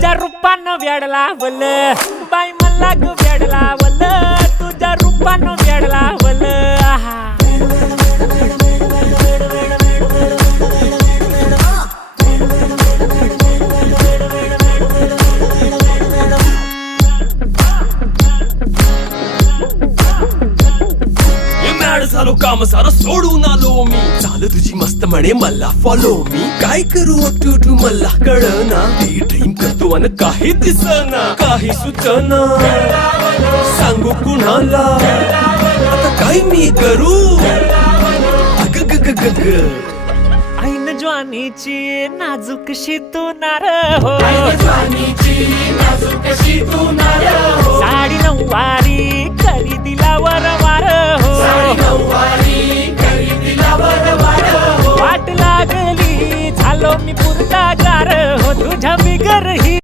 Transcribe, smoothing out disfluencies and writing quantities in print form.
तुझ्या रूपानं वेड लावल बाई मला ग वेड लावल तुझ्या रूपानं वेड लावल आहा झालो काम सारं सोडून आलो मी चाल तुझी मस्त म्हणे मला फॉलो मी काय करू टू मला कळना ती ड्रीम करतो अन काही दिसना काही सुचना सांगू कुणाला आता काय मी करू अग ग ग ग ग ऐन ज्वानीची नाजूकशी तू नार हो साडी नऊवारी करी दिला वरवार हो वाट लागली झालो मी पुरता गार हो तुझ्या बिगर ही